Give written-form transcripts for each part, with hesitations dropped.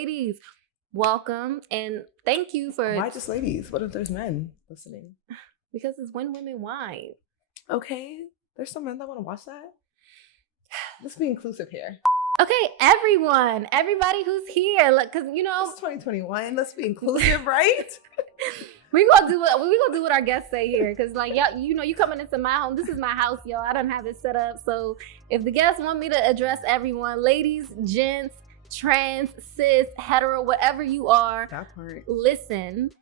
ladies, welcome and thank you for... Why just ladies? What if there's men listening? Because it's When Women Wine. Okay, there's some men that want to watch that. Let's be inclusive here. Okay, everybody who's here, because it's 2021. Let's be inclusive, right? we gonna do what our guests say here, because y'all, you coming into my home. This is my house, y'all. I don't have it set up, so if the guests want me to address everyone, ladies, gents, trans, cis, hetero, whatever you are, that part. Listen.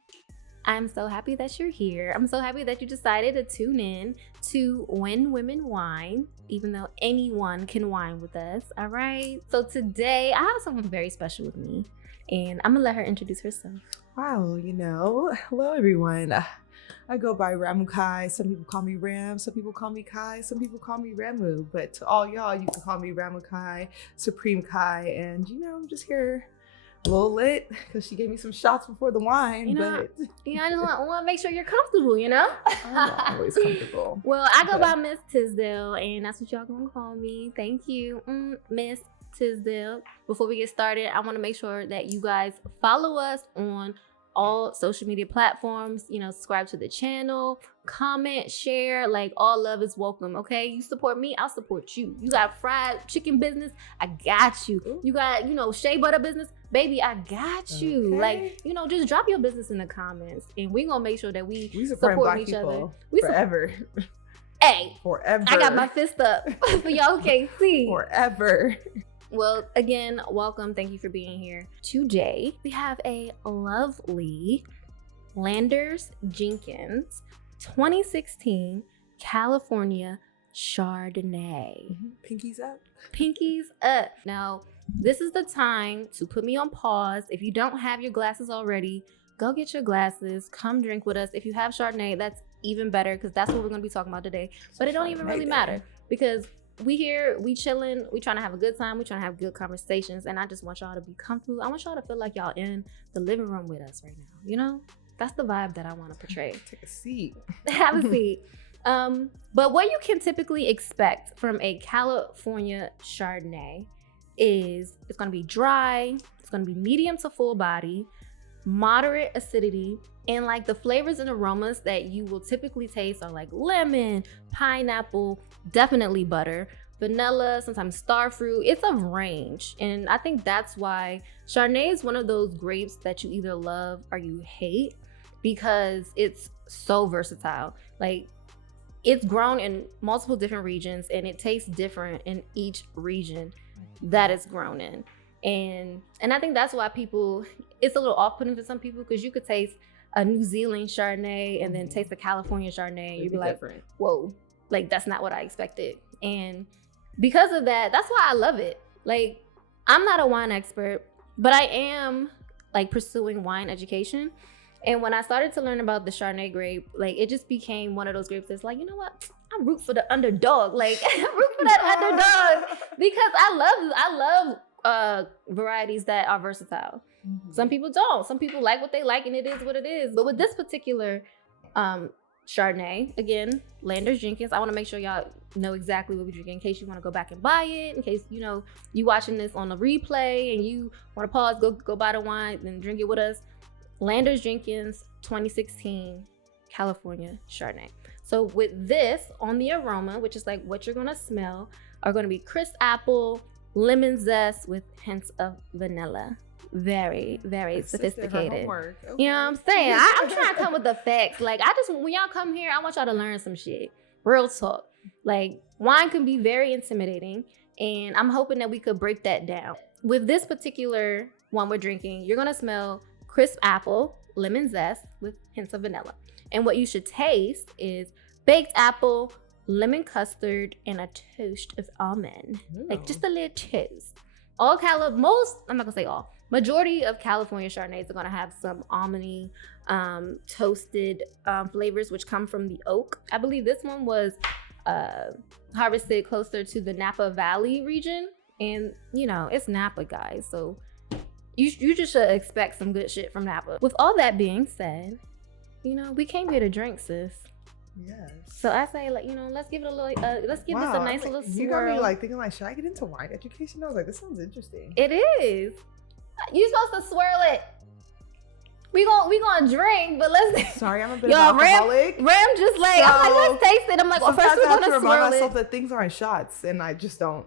I'm so happy that you're here. I'm so happy that you decided to tune in to When Women Wine, even though anyone can wine with us, all right? So today, I have someone very special with me, and I'm gonna let her introduce herself. Wow, hello everyone. I go by Ramukai. Some people call me Ram, some people call me Kai, some people call me Ramu, but to all y'all, you can call me Ramukai, Supreme Kai, and I'm just here a little lit because she gave me some shots before the wine. I just want to make sure you're comfortable, I'm always comfortable. Well, I go by Miss Tisdale, and that's what y'all gonna call me. Thank you, Miss Tisdale. Before we get started, I want to make sure that you guys follow us on all social media platforms. Subscribe to the channel, comment, share. All love is welcome. Okay, you support me, I'll support you. You got fried chicken business, I got you. You got shea butter business, baby, I got you. Okay. Just drop your business in the comments, and we gonna make sure that we support Black each people other. We forever. Hey, forever. I got my fist up for y'all who can't see. Forever. Well, again, welcome. Thank you for being here. Today, we have a lovely Lander-Jenkins 2016 California Chardonnay. Pinkies up. Pinkies up. Now, this is the time to put me on pause. If you don't have your glasses already, go get your glasses. Come drink with us. If you have Chardonnay, that's even better, because that's what we're going to be talking about today. But it don't even really matter, because we here, we chilling, we trying to have a good time, we trying to have good conversations, and I just want y'all to be comfortable. I want y'all to feel like y'all in the living room with us right now. That's the vibe that I want to portray. Take a seat. Have a seat. But what you can typically expect from a California Chardonnay is it's going to be dry, it's going to be medium to full body, moderate acidity, and the flavors and aromas that you will typically taste are lemon, pineapple, definitely butter, vanilla, sometimes star fruit. It's a range, and I think that's why Chardonnay is one of those grapes that you either love or you hate, because it's so versatile. It's grown in multiple different regions, and it tastes different in each region that it's grown in. And I think that's why it's a little off-putting for some people, because you could taste a New Zealand Chardonnay and then taste a California Chardonnay, and you'd be like, different. Whoa, that's not what I expected. And because of that, that's why I love it. I'm not a wine expert, but I am pursuing wine education. And when I started to learn about the Chardonnay grape, it just became one of those grapes that's you know what? I root for the underdog. I root for that underdog, because I love varieties that are versatile. Mm-hmm. Some people don't. Some people like what they like, and it is what it is. But with this particular Chardonnay, again, Lander-Jenkins, I want to make sure y'all know exactly what we're drinking, in case you want to go back and buy it, in case you watching this on a replay and you want to pause, go buy the wine, then drink it with us. Lander-Jenkins 2016 California Chardonnay. So with this, on the aroma, which is what you're gonna smell, are gonna be crisp apple, lemon zest with hints of vanilla. Very, very sophisticated. Okay. You know what I'm saying? I'm trying to come with the facts. When y'all come here, I want y'all to learn some shit. Real talk. Wine can be very intimidating, and I'm hoping that we could break that down. With this particular one we're drinking, you're gonna smell crisp apple, lemon zest with hints of vanilla. And what you should taste is baked apple, lemon custard, and a toast of almond. Just a little toast. I'm not gonna say all, majority of California Chardonnays are gonna have some almondy, toasted flavors, which come from the oak. I believe this one was harvested closer to the Napa Valley region. And it's Napa, guys, so you just should expect some good shit from Napa. With all that being said, we came here to drink, sis. Yes. So I say, let's give it a little, let's give this a nice little swirl. You got me thinking, should I get into wine education? I was like, this sounds interesting. It is. You supposed to swirl it. We gonna drink, but let's. Sorry, I'm a bit of alcoholic. Ram just like, I'm like, let's taste it. I'm like, well, first we're gonna swirl remind myself that things aren't shots, and I just don't.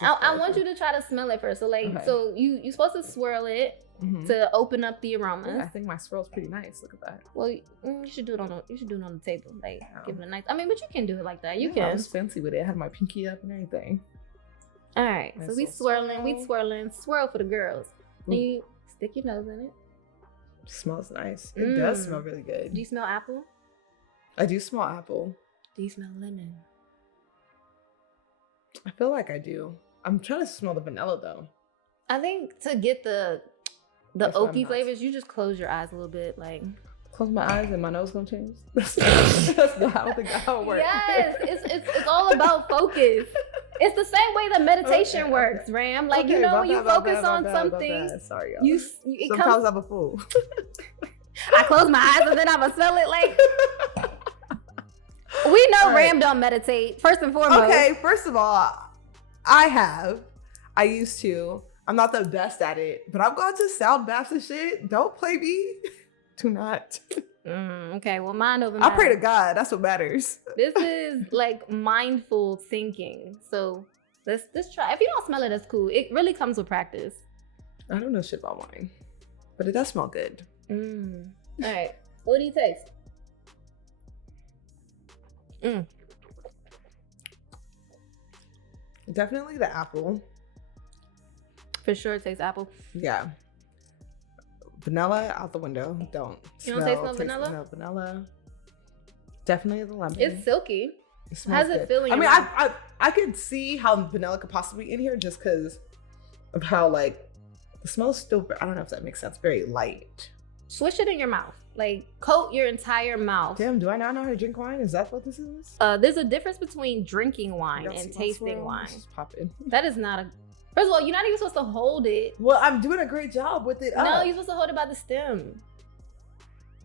I want you to try to smell it first. So like, so you're supposed to swirl it to open up the aromas. Yeah, I think my swirl's pretty nice. Look at that. Well, you should do it on the table, like give it a nice. I mean, but you can do it like that. You can. I was fancy with it. I had my pinky up and everything. All right, so we swirling. Swirl for the girls. Then you stick your nose in it. Smells nice. It does smell really good. Do you smell apple? I do smell apple. Do you smell lemon? I feel like I do. I'm trying to smell the vanilla though. I think to get the oaky flavors, you just close your eyes a little bit, like. Close my eyes and my nose gonna change. That's not, I don't think that's how it works. Yes, it's all about focus. It's the same way that meditation works, Ram. Like, you know, when you focus on something, sorry, y'all. Sometimes I'm a fool. I close my eyes and then I'm gonna smell it. Like, we know Ram don't meditate. First and foremost. Okay, first of all, I used to. I'm not the best at it, but I've gone to sound baths and shit. Don't play me. Do not. Okay, well, mind over matter. I pray to God. That's what matters. This is like mindful thinking. So let's try. If you don't smell it, that's cool. It really comes with practice. I don't know shit about wine, but it does smell good. All right. What do you taste? Definitely the apple. For sure, it tastes apple. Yeah. Vanilla out the window. You don't taste no vanilla? No vanilla. Definitely the lemon. It's silky. How's it feel in your mouth? mouth? I could see how vanilla could possibly be in here just because of how like the smell's still. I don't know if that makes sense. Very light. Swish it in your mouth. Like coat your entire mouth. Damn, do I not know how to drink wine? Is that what this is? There's a difference between drinking wine and tasting wine. Pop in. That is not a. First of all, you're not even supposed to hold it. Well, I'm doing a great job with it. No, you're supposed to hold it by the stem.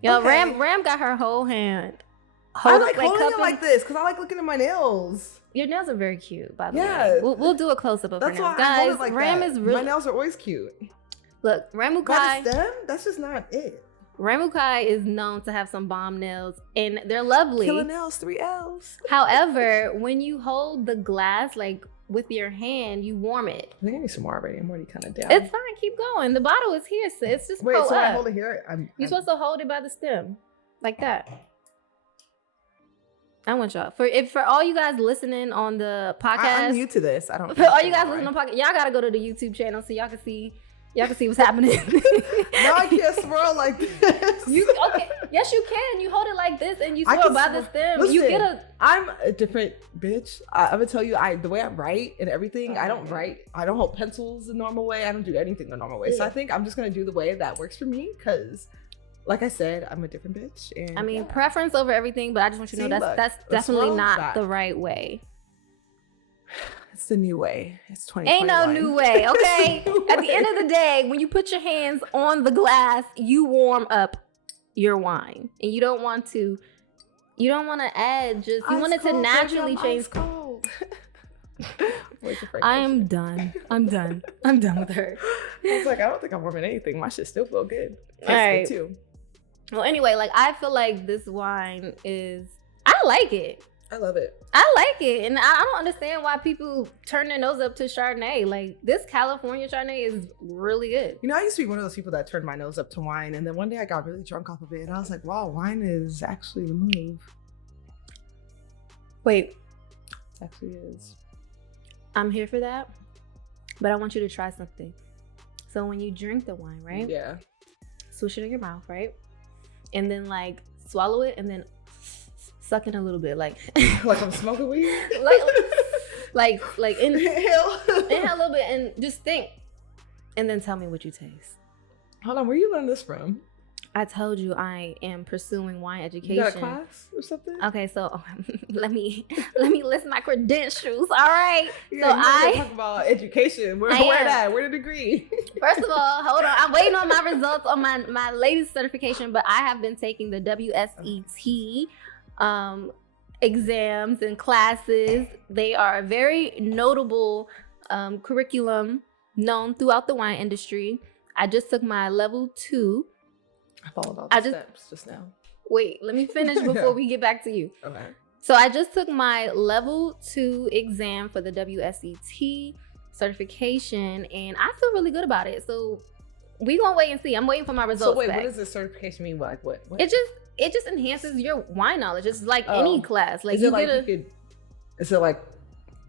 Yo, okay. Ram got her whole hand. I like holding it like this because I like looking at my nails. Your nails are very cute, by the way. We'll do a close up of her nails, guys. Like Ram is really. My nails are always cute. Look, Ramukai. By the stem? That's just not it. Ramukai is known to have some bomb nails, and they're lovely. Killer nails, 3 L's. However, when you hold the glass like with your hand, you warm it. I think I need some more already. I'm already kind of down. It's fine. Keep going. The bottle is here, sis. Just wait. So up. I hold it here. You're supposed to hold it by the stem, like that. I want y'all for all you guys listening on the podcast. I'm new to this. I don't. For all you guys listening on the podcast, y'all gotta go to the YouTube channel so y'all can see what's happening. No, I can't swirl like this. Okay? Yes, you can. You hold it like this and you swirl by the stem. Listen, you get a. I'm a different bitch. I'm gonna tell you, the way I write and everything. I don't write. I don't hold pencils the normal way. I don't do anything the normal way. So I think I'm just gonna do the way that works for me because. Like I said, I'm a different bitch. And I mean, preference over everything, but I just want you to know that's definitely not the right way. It's the new way. It's 2021. Ain't no new way, okay? At the end of the day, when you put your hands on the glass, you warm up your wine. And you don't want to add just, you want it to naturally change. Cold. I'm done. I'm done with her. I was like, I don't think I'm warming anything. My shit still feel good. All right. Too. Well, anyway, like I feel like this wine is, I like it. I love it. I like it. And I don't understand why people turn their nose up to Chardonnay. Like this California Chardonnay is really good. You know, I used to be one of those people that turned my nose up to wine. And then one day I got really drunk off of it. And I was like, wow, wine is actually the move. Wait. It actually is. I'm here for that. But I want you to try something. So when you drink the wine, right? Yeah. Swish it in your mouth, right? And then like swallow it and then suck in a little bit, like like I'm smoking weed. like inhale a little bit and just think, and then tell me what you taste. Hold on, where you learn this from? I told you I am pursuing wine education. You got a class or something? Okay, so let me list my credentials. All right. Yeah, so I talk about education. Where that? Where the degree? First of all, hold on. I'm waiting on my results on my latest certification, but I have been taking the WSET exams and classes. They are a very notable curriculum known throughout the wine industry. I just took my level 2. I followed all the steps just now. Wait, let me finish before we get back to you. Okay. So I just took my level 2 exam for the WSET certification, and I feel really good about it. So we gonna wait and see. I'm waiting for my results. So wait, back. what does this certification mean? Like what? It just enhances your wine knowledge. It's like any class. Like is it like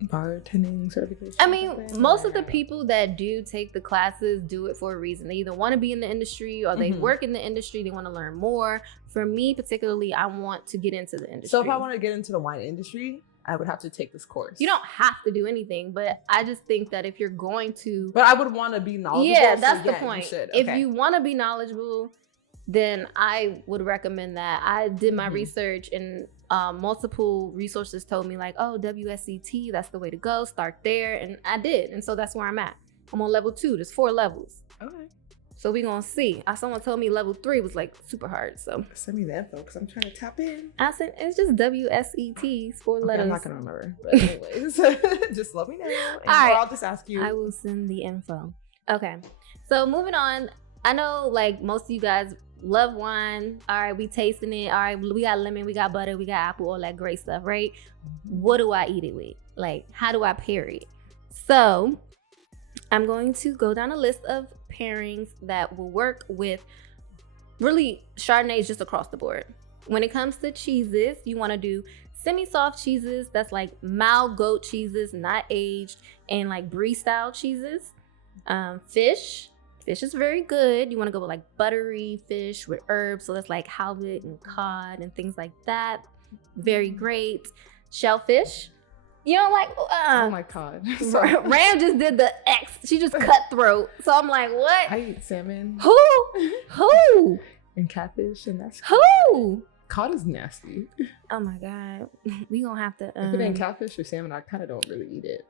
bartending certification? I mean, most of the people that do take the classes do it for a reason. They either want to be in the industry or they work in the industry. They want to learn more. For me, particularly, I want to get into the industry. So if I want to get into the wine industry, I would have to take this course. You don't have to do anything, but I just think that if you're going to... But I would want to be knowledgeable. Yeah, that's the point. You should. If you want to be knowledgeable, then I would recommend that. I did my research, and multiple resources told me like, oh, WSET, that's the way to go. Start there. And I did. And so that's where I'm at. I'm on level 2. There's 4 levels. Okay. So we gonna see. Someone told me level 3 was like super hard. So send me the info because I'm trying to tap in. I said it's just WSET, 4 letters. I'm not gonna remember. But anyways, just let me know. All right. I'll just ask you. I will send the info. Okay. So moving on. I know like most of you guys love wine. All right, we tasting it. All right, we got lemon, we got butter, we got apple, all that great stuff, right? What do I eat it with? Like, how do I pair it? So I'm going to go down a list of pairings that will work with really Chardonnays just across the board. When it comes to cheeses, you want to do semi-soft cheeses. That's like mild goat cheeses, not aged, and like brie style cheeses. Fish is very good. You want to go with like buttery fish with herbs. So that's like halibut and cod and things like that. Very great. Shellfish. You know, like, oh my God. Ram just did the X. She just cut throat. So I'm like, what? I eat salmon. Who? And catfish, and that's who? Cod is nasty. Oh my God. We gonna have to. If it ain't catfish or salmon, I kind of don't really eat it.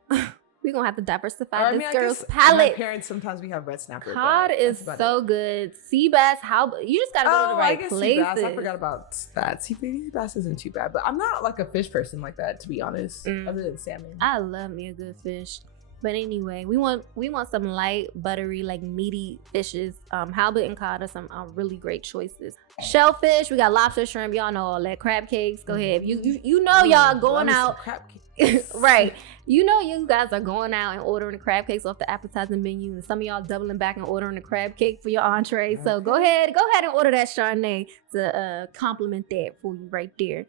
We're gonna have to diversify this girl's palate. My parents, sometimes we have red snapper. Cod is so good. Sea bass, you just gotta go to the right places. Sea bass, I forgot about that. Sea bass isn't too bad, but I'm not like a fish person like that, to be honest, other than salmon. I love me a good fish. But anyway, we want some light, buttery, like meaty fishes. Halibut and cod are some really great choices. Shellfish, we got lobster, shrimp, y'all know all that. Crab cakes, go ahead. You know y'all going out. Right. You know you guys are going out and ordering the crab cakes off the appetizing menu, and some of y'all doubling back and ordering the crab cake for your entree. Okay. So go ahead and order that Chardonnay to complement that for you right there.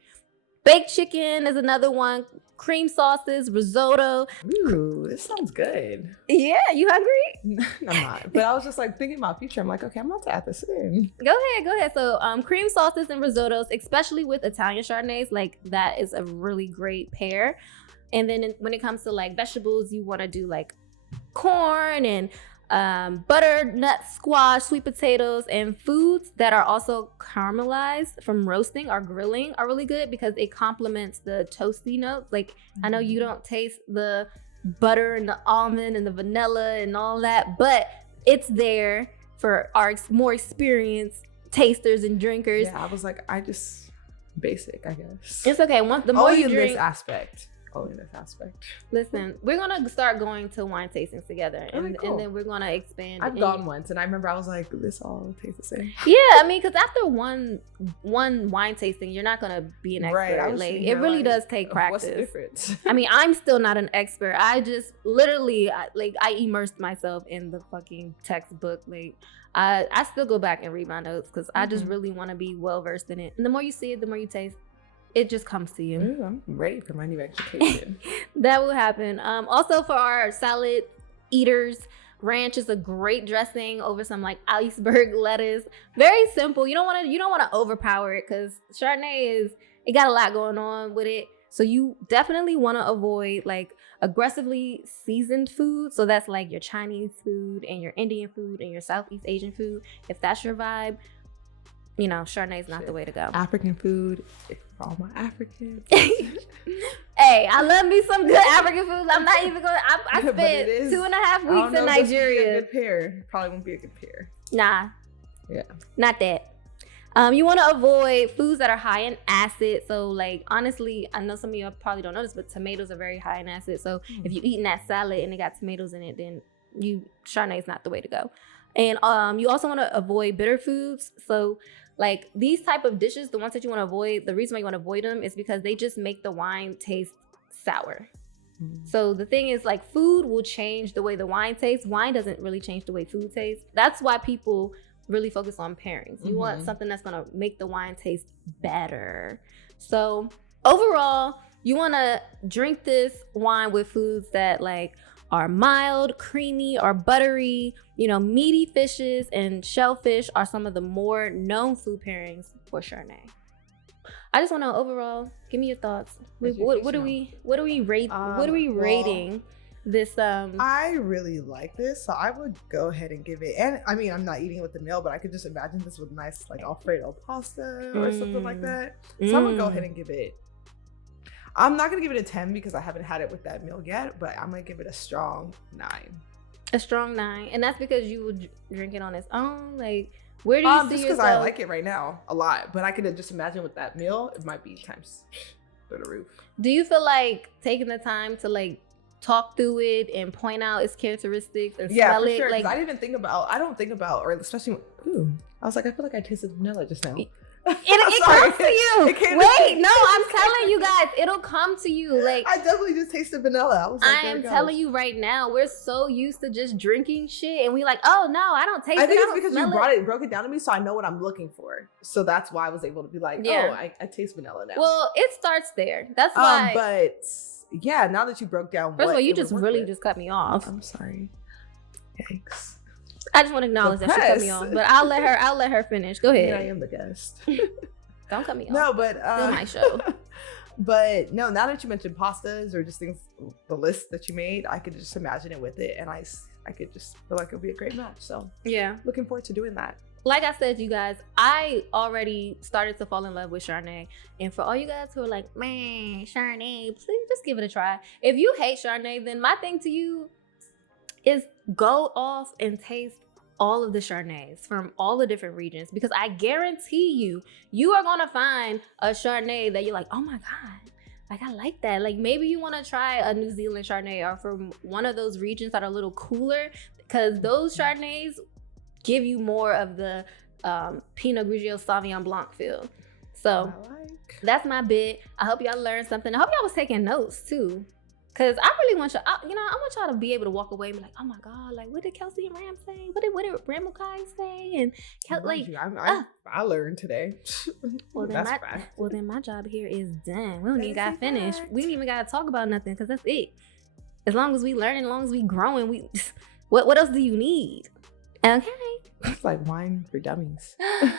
Baked chicken is another one. Cream sauces, risotto. Ooh, this sounds good. Yeah, you hungry? I'm not. But I was just like thinking about future. I'm like, okay, I'm about to add this in. Go ahead. So cream sauces and risottos, especially with Italian Chardonnays, like that is a really great pair. And then when it comes to like vegetables, you want to do like corn and butternut squash, sweet potatoes, and foods that are also caramelized from roasting or grilling are really good because it complements the toasty notes. Like I know you don't taste the butter and the almond and the vanilla and all that, but it's there for our more experienced tasters and drinkers. Yeah, I was like, basic, I guess. It's okay. The more you drink, this aspect. In this aspect. Listen, we're gonna start going to wine tastings together, and then we're gonna expand. I've gone once, and I remember I was like, "This all tastes the same." Yeah, I mean, because after one wine tasting, you're not gonna be an expert. Right, like it really does take practice. What's the difference? I mean, I'm still not an expert. I just literally I immersed myself in the fucking textbook. Like I still go back and read my notes because I just really want to be well versed in it. And the more you see it, the more you taste. It just comes to you. Ooh, I'm ready for my new education. That will happen. Also for our salad eaters, ranch is a great dressing over some like iceberg lettuce. Very simple. You don't want to overpower it because Chardonnay it got a lot going on with it. So you definitely want to avoid like aggressively seasoned food. So that's like your Chinese food and your Indian food and your Southeast Asian food. If that's your vibe, you know, Chardonnay is not the way to go. African food, for all my Africans. Hey, I love me some good African food. I'm not even going to, I spent 2.5 weeks in Nigeria. A good pair. Probably won't be a good pair. Nah. Yeah. Not that. You want to avoid foods that are high in acid. So like, honestly, I know some of you probably don't know this, but tomatoes are very high in acid. So if you eating that salad and it got tomatoes in it, then Chardonnay is not the way to go. And you also want to avoid bitter foods. So like these type of dishes, the ones that you want to avoid, the reason why you want to avoid them is because they just make the wine taste sour. So the thing is, like, food will change the way the wine tastes. Wine doesn't really change the way food tastes. That's why people really focus on pairings. You want something that's gonna make the wine taste better. So overall, you want to drink this wine with foods that like are mild, creamy, or buttery. You know, meaty fishes and shellfish are some of the more known food pairings for Chardonnay. I just want to overall give me your thoughts. What are we rating this? I really like this, so I would go ahead and give it. And I mean, I'm not eating with the meal, but I could just imagine this with nice like Alfredo pasta or something like that. So I'm gonna go ahead and give it. I'm not gonna give it a 10 because I haven't had it with that meal yet, but I'm gonna give it a strong 9. A strong 9, and that's because you would drink it on its own. Like, where do you see just yourself? Because I like it right now a lot, but I could just imagine with that meal, it might be times through the roof. Do you feel like taking the time to like talk through it and point out its characteristics and smell for it? Sure, like, I didn't think about, or especially, I was like, I feel like I tasted vanilla just now. It comes to you. Wait, no, I'm telling you guys, it'll come to you. Like, I definitely just tasted vanilla. I was like, I am telling you right now, we're so used to just drinking shit, and we like, oh no, I don't taste it. I think it's because you broke it down to me, so I know what I'm looking for. So that's why I was able to be like, I taste vanilla now. Well, it starts there. That's why. But yeah, now that you broke down, first of all, you just really just cut me off. I'm sorry. Yikes. I just want to acknowledge that she cut me off, but I'll let her finish. Go ahead. Yeah, I am the guest. Don't cut me off. No, but still my show. But no, now that you mentioned pastas or just things, the list that you made, I could just imagine it with it, and I could just feel like it'll be a great match. So yeah, looking forward to doing that. Like I said, you guys, I already started to fall in love with Chardonnay. And for all you guys who are like, man, Chardonnay, please just give it a try. If you hate Chardonnay, then my thing to you is go off and taste all of the Chardonnays from all the different regions, because I guarantee you are going to find a Chardonnay that you're like, oh my God, like I like that. Like maybe you want to try a New Zealand Chardonnay or from one of those regions that are a little cooler, because those Chardonnays give you more of the Pinot Grigio Sauvignon Blanc feel. So that's my bit. I hope y'all learned something. I hope y'all was taking notes too. Cause I really want y'all, I want y'all to be able to walk away and be like, oh my God, like what did Kelsey and Ram say? What did Ramukai say? And I learned today. Well, then my job here is done. We don't even gotta finish. We don't even gotta talk about nothing, cause that's it. As long as we learning, as long as we growing, what else do you need? Okay. It's like wine for dummies. All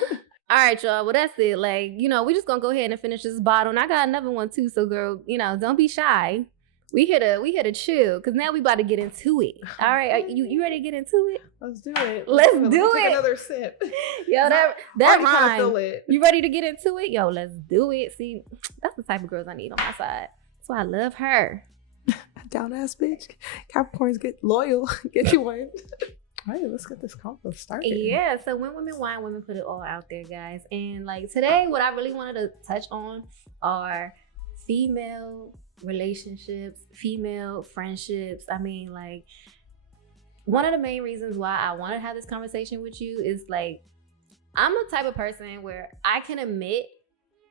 right, y'all. Well, that's it. Like, we just gonna go ahead and finish this bottle. And I got another one too. So, girl, don't be shy. We here to chill, because now we about to get into it. All right, you ready to get into it? Let's do it. Let's do it. Take another sip. Yo, that rhyme. It. You ready to get into it? Yo, let's do it. See, that's the type of girls I need on my side. That's why I love her. Down ass bitch. Capricorns get loyal. Get you one. All right, let's get this convo started. Yeah, so when women wine, women put it all out there, guys. And like today, what I really wanted to touch on are female relationships, female friendships. I mean, like, one of the main reasons why I want to have this conversation with you is like, I'm the type of person where I can admit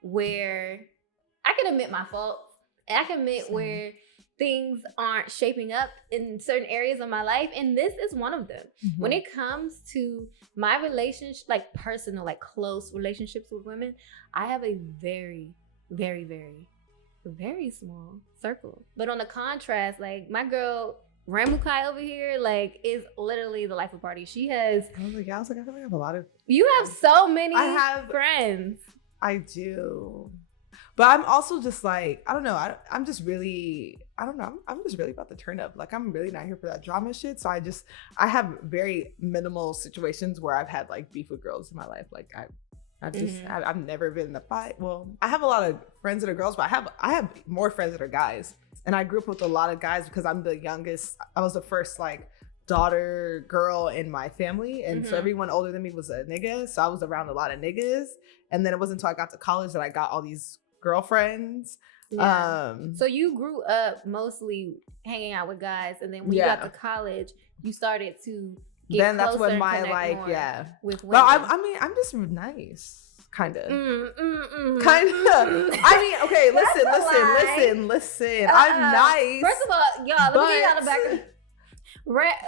my faults, and I can admit where things aren't shaping up in certain areas of my life, and this is one of them. Mm-hmm. When it comes to my relationship, like personal, like close relationships with women, I have a very, very, very, very small circle. But on the contrast, like my girl Ramukai over here, like, is literally the life of party. She has. I was like, I feel like I have a lot of. You have so many friends. I do. But I'm also just like, I don't know. I'm just really about to turn up. Like, I'm really not here for that drama shit. So I have very minimal situations where I've had like beef with girls in my life. Like I've never been in a fight. Well, I have a lot of friends that are girls, but I have more friends that are guys. And I grew up with a lot of guys because I'm the youngest. I was the first like daughter girl in my family. And so everyone older than me was a nigga. So I was around a lot of niggas. And then it wasn't until I got to college that I got all these girlfriends. Yeah. So you grew up mostly hanging out with guys, and then when you got to college, you started to get then that's closer when and my connect like more yeah. with But women. I mean, I'm just nice. Kind of. Kind of. I mean, okay, listen. I'm nice. First of all, y'all, let me get y'all the back.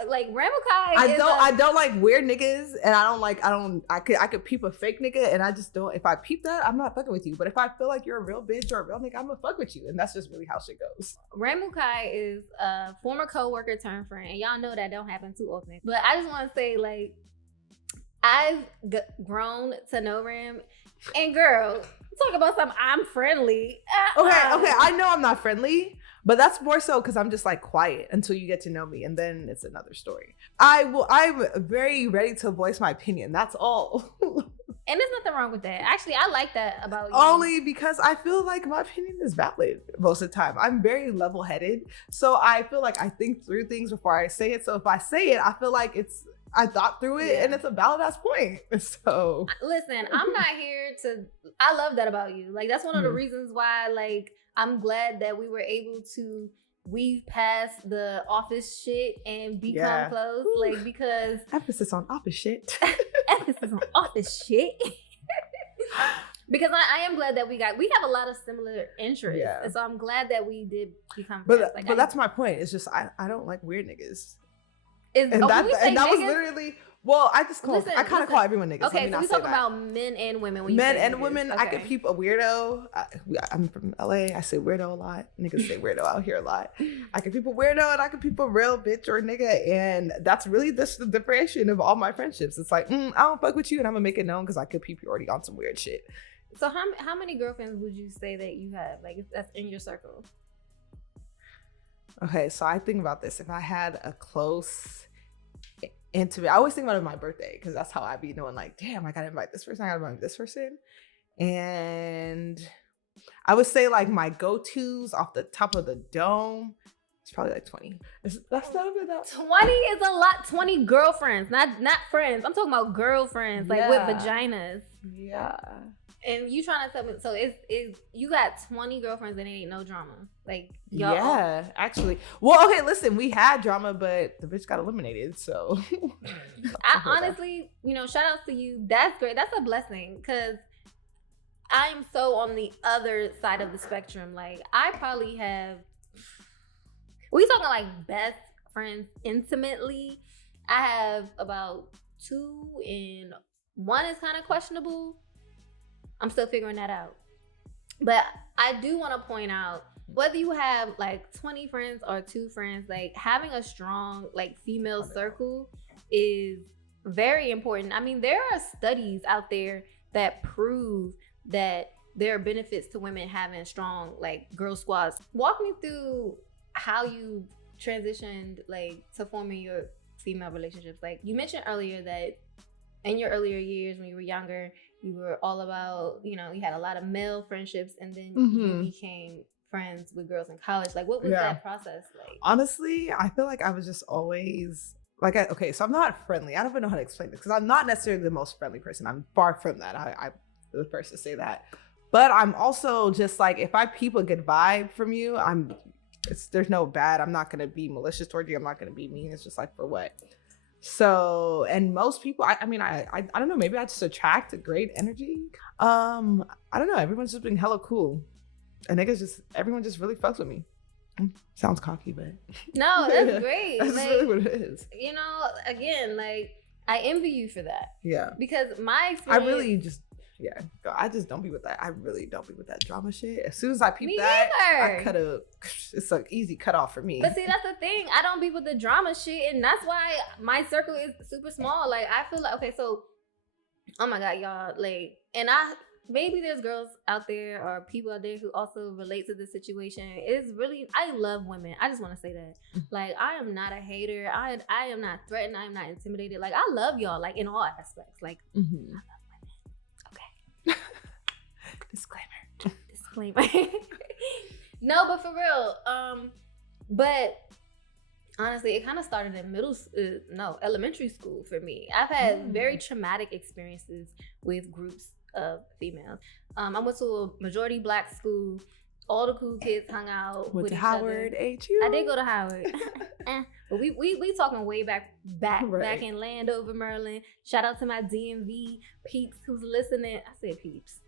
Like Ramukai, I don't like weird niggas, and I could peep a fake nigga, and I just don't. If I peep that, I'm not fucking with you. But if I feel like you're a real bitch or a real nigga, I'm gonna fuck with you, and that's just really how shit goes. Ramukai is a former coworker turned friend, and y'all know that don't happen too often. But I just want to say, like, I've grown to know Ram, and girl, talk about something. I'm friendly. Okay, I know I'm not friendly. But that's more so because I'm just like quiet until you get to know me, and then it's another story. I'm very ready to voice my opinion. That's all. And there's nothing wrong with that. Actually, I like that about you. Only because I feel like my opinion is valid most of the time. I'm very level-headed, so I feel like I think through things before I say it. So if I say it, I feel like I thought through it, and it's a valid ass point. So listen, I'm not here to. I love that about you. Like that's one of the reasons why, like, I'm glad that we were able to weave past the office shit and become close. Like, because emphasis on office shit. Emphasis on office shit. Because I am glad that we have a lot of similar interests. Yeah. And so I'm glad that we did become friends. But that's my point. It's just I don't like weird niggas. That was literally. Well, I just call. I kind of call everyone niggas. Okay, so we talk about men and women. When you men say and niggas. women, okay. I could peep a weirdo. I'm from LA. I say weirdo a lot. Niggas say weirdo out here a lot. I can peep a weirdo and I can peep a real bitch or a nigga, and that's really the differentiation of all my friendships. It's like I don't fuck with you, and I'm gonna make it known because I could peep you already on some weird shit. So how many girlfriends would you say that you have? Like that's in your circle? Okay, so I think about this. If I had a close. Intimate. I always think about it on my birthday because that's how I be knowing like, damn, I gotta invite this person, I gotta invite this person. And I would say like my go-tos off the top of the dome, it's probably like 20. That's not even that. 20 is a lot. 20 girlfriends, not friends. I'm talking about girlfriends, like with vaginas. Yeah. And you trying to tell me, so is you got 20 girlfriends and it ain't no drama? Like, y'all. Yeah, actually. Well, okay, listen, we had drama, but the bitch got eliminated, so. I honestly, shout outs to you. That's great. That's a blessing because I'm so on the other side of the spectrum. Like, I probably have, we talking like best friends intimately. I have about 2 and 1 is kind of questionable. I'm still figuring that out. But I do want to point out, whether you have like 20 friends or 2 friends, like having a strong like female circle is very important. I mean, there are studies out there that prove that there are benefits to women having strong like girl squads. Walk me through how you transitioned like to forming your female relationships. Like you mentioned earlier that in your earlier years when you were younger, you were all about, you had a lot of male friendships, and then you became friends with girls in college. Like, what was that process like? Honestly, I feel like I was just always like, okay, so I'm not friendly. I don't even know how to explain this because I'm not necessarily the most friendly person. I'm far from that. I'm the first to say that. But I'm also just like, if I peep a good vibe from you, there's no bad. I'm not going to be malicious towards you. I'm not going to be mean. It's just like, for what? So, and most people, I mean, I don't know, maybe I just attract a great energy. I don't know. Everyone's just been hella cool. And everyone just really fucks with me. Sounds cocky, but. No, that's great. That's really what it is. Again, like, I envy you for that. Yeah. Because my experience. I just don't be with that. I really don't be with that drama shit. As soon as I peep it's an easy cutoff for me. But see, that's the thing. I don't be with the drama shit, and that's why my circle is super small. Like, I feel like, okay, so, oh my God, y'all, like, and maybe there's girls out there or people out there who also relate to this situation. It's really, I love women. I just want to say that. Like, I am not a hater. I am not threatened. I am not intimidated. Like, I love y'all, like, in all aspects. Like, I love women. Disclaimer. No, but for real. But honestly, it kind of started in elementary school for me. I've had very traumatic experiences with groups of females. I went to a majority Black school. All the cool kids hung out with each Howard, other. ain't you? I did go to Howard. But we talking way back Right. in Landover, Maryland. Shout out to my DMV peeps who's listening. I said peeps.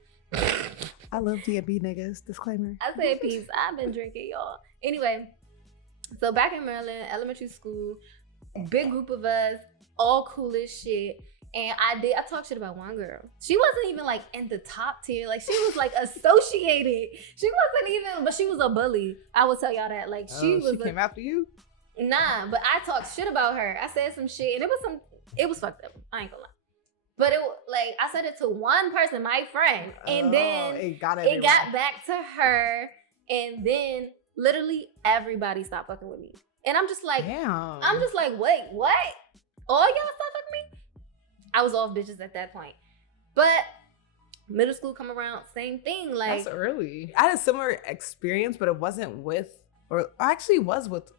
I love DMV niggas. Disclaimer. I said peeps. I've been drinking, y'all. Anyway, so back in Maryland, elementary school, big group of us, all cool as shit. And I talked shit about one girl. She wasn't even like in the top tier. Like she was like associated. She wasn't even, but she was a bully. I will tell y'all that. Like she came after you? Nah, but I talked shit about her. I said some shit and it was fucked up. I ain't gonna lie. But I said it to one person, my friend. And then it got back to her. And then literally everybody stopped fucking with me. And I'm just like, damn. Wait, what? All y'all stopped fucking with me? I was off bitches at that point. But middle school come around, same thing. Like, that's early. I had a similar experience, but it wasn't with, or actually was with,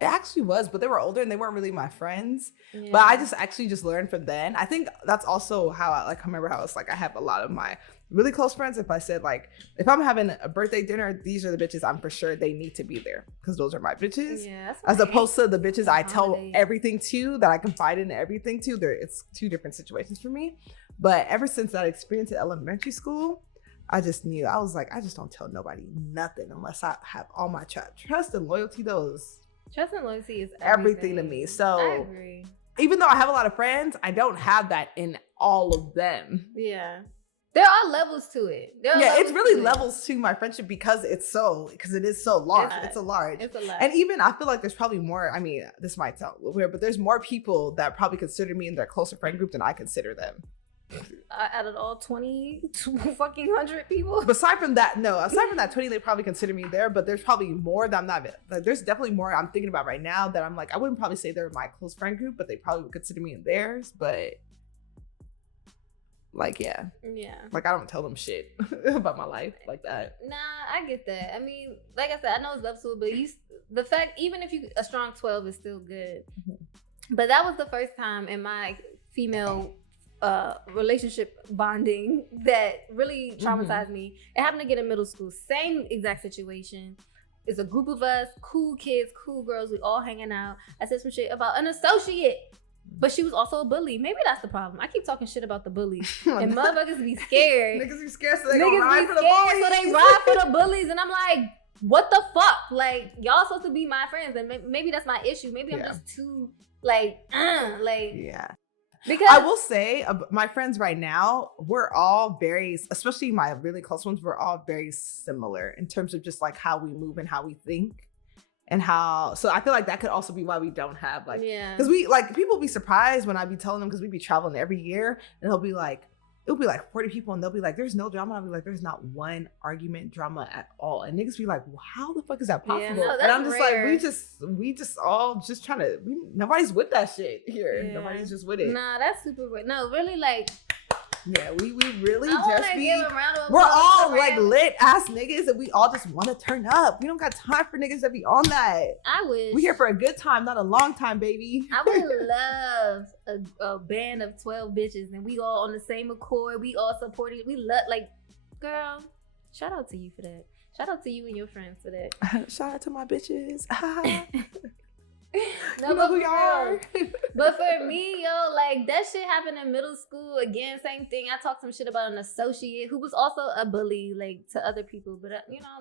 it actually was, but they were older and they weren't really my friends. Yeah. But I just learned from then. I think that's also how I remember how it's like I have a lot of my really close friends. If I said like, if I'm having a birthday dinner, these are the bitches I'm for sure they need to be there because those are my bitches. Yeah, as opposed to the bitches I tell everything to, that I confide in everything to. It's two different situations for me. But ever since that experience at elementary school, I just knew. I was like, I just don't tell nobody nothing unless I have all my trust and loyalty. Trust and loyalty is everything to me. So I agree. Even though I have a lot of friends, I don't have that in all of them. Yeah. There are levels to it. It's really levels to my friendship because it is so large. It's a lot. And even I feel like there's probably more, I mean, this might sound a little weird, but there's more people that probably consider me in their closer friend group than I consider them. Out of all 100 people? Aside from that 20, they probably consider me there, but there's probably more that I'm not, like, there's definitely more I'm thinking about right now that I'm like, I wouldn't probably say they're my close friend group, but they probably would consider me in theirs, but like, yeah. Like, I don't tell them shit about my life like that. Nah, I get that. I mean, like I said, I know it's love to it, but the fact, even if you, a strong 12 is still good. Mm-hmm. But that was the first time in my female relationship bonding that really traumatized me. It happened again in middle school. Same exact situation. It's a group of us, cool kids, cool girls. We all hanging out. I said some shit about an associate. But she was also a bully. Maybe that's the problem. I keep talking shit about the bullies. And motherfuckers be scared. Niggas be scared so they ride for the bullies. So they ride for the bullies. And I'm like, what the fuck? Like, y'all supposed to be my friends. And maybe that's my issue. Maybe I'm just too, Yeah. Because I will say, my friends right now, we're all very, especially my really close ones, we're all very similar in terms of just like how we move and how we think. And so I feel like that could also be why we don't have because we people be surprised when I be telling them, because we be traveling every year and it'll be like 40 people and they'll be like, there's no drama. I'll be like, there's not one argument drama at all. And niggas be like, well, how the fuck is that possible? Yeah, no, and I'm just rare. like, we just all just trying to, nobody's with that shit here. Yeah. Nobody's just with it. Nah, that's super weird. No, really, like, yeah, we really just be, we're all like lit ass niggas and we all just want to turn up. We don't got time for niggas that be on that. I wish. We here for a good time, not a long time, baby. I would love a band of 12 bitches and we all on the same accord. We all supporting. We love, like, girl, shout out to you for that. Shout out to you and your friends for that. Shout out to my bitches. No, you know who y'all are. But for me, yo, like, that shit happened in middle school. Again, same thing. I talked some shit about an associate who was also a bully, like, to other people. But,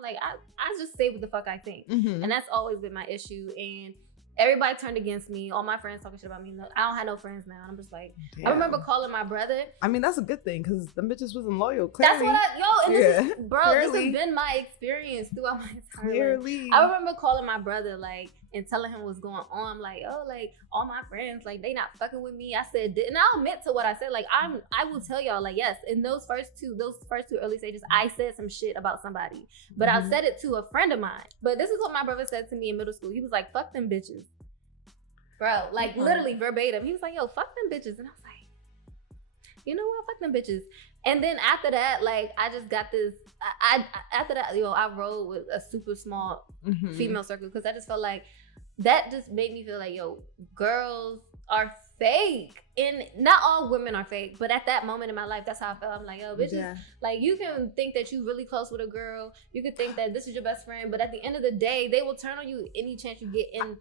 like, I just say what the fuck I think. Mm-hmm. And that's always been my issue. And everybody turned against me. All my friends talking shit about me. I don't have no friends now. I'm just like, damn. I remember calling my brother. I mean, that's a good thing because them bitches wasn't loyal. Clearly. That's what this has been my experience throughout my entire life. I remember calling my brother, like, and telling him what's going on. I'm like, oh, like, all my friends, like, they not fucking with me. I said, and I'll admit to what I said. Like, I will tell y'all, like, yes, in those first two early stages, I said some shit about somebody. But I said it to a friend of mine. But this is what my brother said to me in middle school. He was like, fuck them bitches. Bro, like, literally verbatim. He was like, yo, fuck them bitches. And I was like, you know what? Fuck them bitches. And then after that, like, I just got this, after that, I rolled with a super small female circle because I just felt like that just made me feel like, yo, girls are fake. And not all women are fake, but at that moment in my life, that's how I felt. I'm like, yo, bitches, like, you can think that you really close with a girl. You can think that this is your best friend, but at the end of the day, they will turn on you any chance you get in.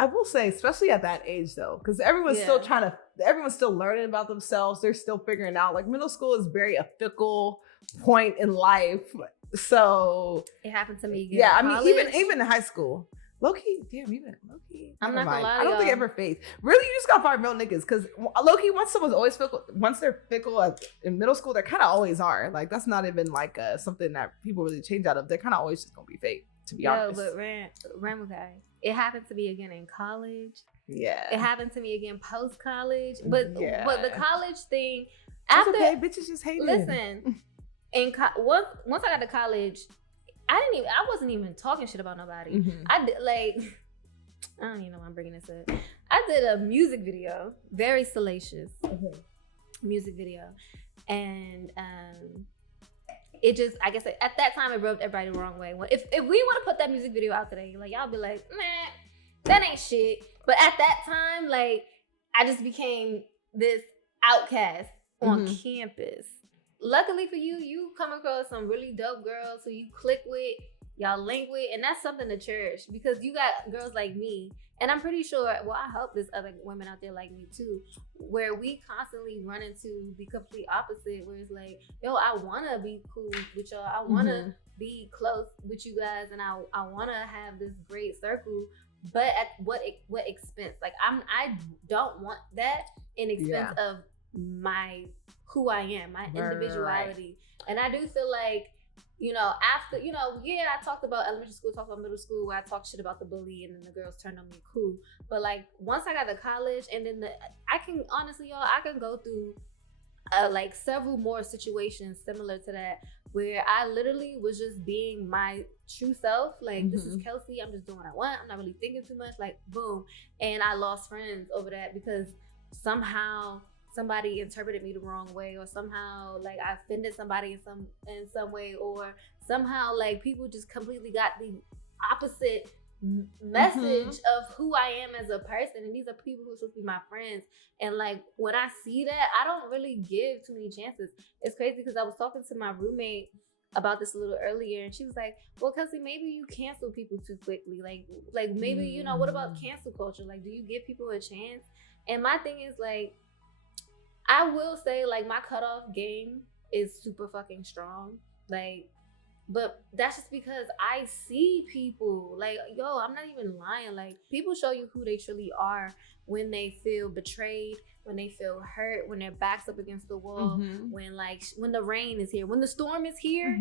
I will say, especially at that age though, because everyone's still learning about themselves. They're still figuring out. Like middle school is very a fickle point in life. So it happened to me. Yeah, I mean, even in high school. Low-key, I'm not gonna lie to I don't think I ever faced. Really, you just gotta find real niggas. Because low-key, once someone's always fickle, once they're fickle in middle school, they kind of always are. Like, that's not even like something that people really change out of. They're kind of always just gonna be fake, to be honest. But Ramukai, it happened to me again in college. Yeah. It happened to me again post-college. But the college thing, that's after... okay, bitches just hate it. Listen, once I got to college, I wasn't even talking shit about nobody. Mm-hmm. I did I don't even know why I'm bringing this up. I did a music video, very salacious music video, and it just, I guess at that time it rubbed everybody the wrong way. If we want to put that music video out today, like y'all be like, man, that ain't shit. But at that time, like I just became this outcast on campus. Luckily for you, you come across some really dope girls who you click with, y'all link with, and that's something to cherish because you got girls like me. And I'm pretty sure, well, I hope there's other women out there like me too, where we constantly run into the complete opposite, where it's like, yo, I want to be cool with y'all. I want to be close with you guys, and I want to have this great circle, but at what expense? Like, I don't want that in expense of who I am, my individuality. Right. And I do feel like, after, I talked about elementary school, talked about middle school, where I talked shit about the bully and then the girls turned on me cool. But like, once I got to college and then I can go through like several more situations similar to that, where I literally was just being my true self. Like, this is Kelsey, I'm just doing what I want. I'm not really thinking too much, like, boom. And I lost friends over that because somehow somebody interpreted me the wrong way, or somehow like I offended somebody in some way, or somehow like people just completely got the opposite message of who I am as a person. And these are people who are supposed to be my friends. And like when I see that, I don't really give too many chances. It's crazy because I was talking to my roommate about this a little earlier, and she was like, well, Kelsey, maybe you cancel people too quickly. Like maybe, what about cancel culture? Like, do you give people a chance? And my thing is like, I will say, like, my cutoff game is super fucking strong. Like, but that's just because I see people. Like, yo, I'm not even lying. Like, people show you who they truly are when they feel betrayed, when they feel hurt, when their back's up against the wall, when the rain is here, when the storm is here.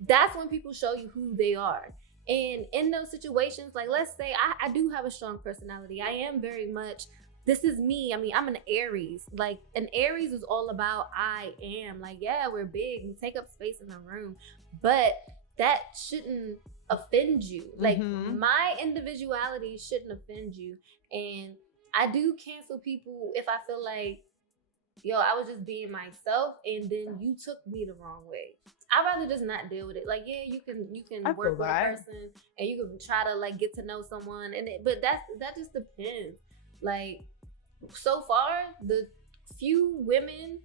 That's when people show you who they are. And in those situations, like, let's say I do have a strong personality. I am very much... This is me. I mean, I'm an Aries. Like, an Aries is all about I am. Like, yeah, we're big. We take up space in the room. But that shouldn't offend you. Like, my individuality shouldn't offend you. And I do cancel people if I feel like, yo, I was just being myself and then you took me the wrong way. I'd rather just not deal with it. Like, yeah, you can work with a person and you can try to, like, get to know someone. But that just depends. Like, so far, the few women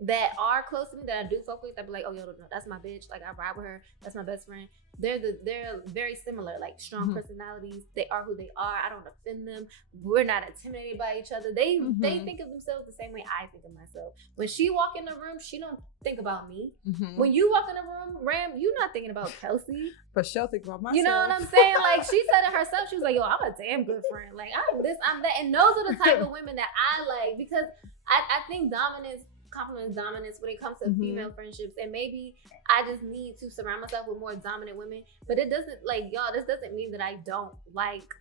that are close to me that I do fuck with, I'd be like, oh, yo, no, that's my bitch. Like, I ride with her. That's my best friend. They're very similar, like strong personalities. They are who they are. I don't offend them. We're not intimidated by each other. They think of themselves the same way I think of myself. When she walk in the room, she don't think about me. When you walk in the room, Ram, you not thinking about Kelsey. For sure, think about myself. You know what I'm saying? Like, she said it herself. She was like, yo, I'm a damn good friend. Like, I'm this, I'm that. And those are the type of women that I like, because I think dominance complements dominance when it comes to female friendships. And maybe I just need to surround myself with more dominant women. But it doesn't, like, y'all, this doesn't mean that I don't like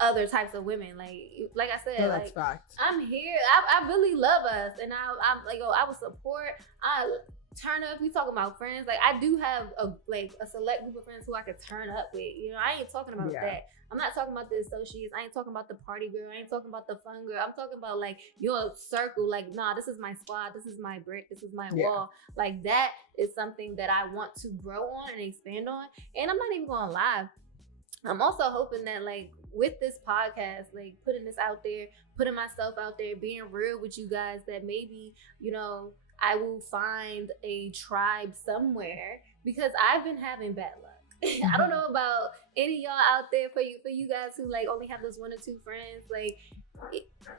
other types of women. Like I said, that's fact. I'm here. I really love us. And I'm like, yo, I will support. I turn up. We talking about friends. Like, I do have a select group of friends who I could turn up with. I ain't talking about that. I'm not talking about the associates. I ain't talking about the party girl. I ain't talking about the fun girl. I'm talking about, like, your circle. Like, nah, this is my squad. This is my brick. This is my wall. Like, that is something that I want to grow on and expand on. And I'm not even gonna lie. I'm also hoping that, like, with this podcast, like, putting this out there, putting myself out there, being real with you guys, that maybe, I will find a tribe somewhere, because I've been having bad luck. I don't know about any of y'all out there, for you guys who like only have those 1 or 2 friends, like,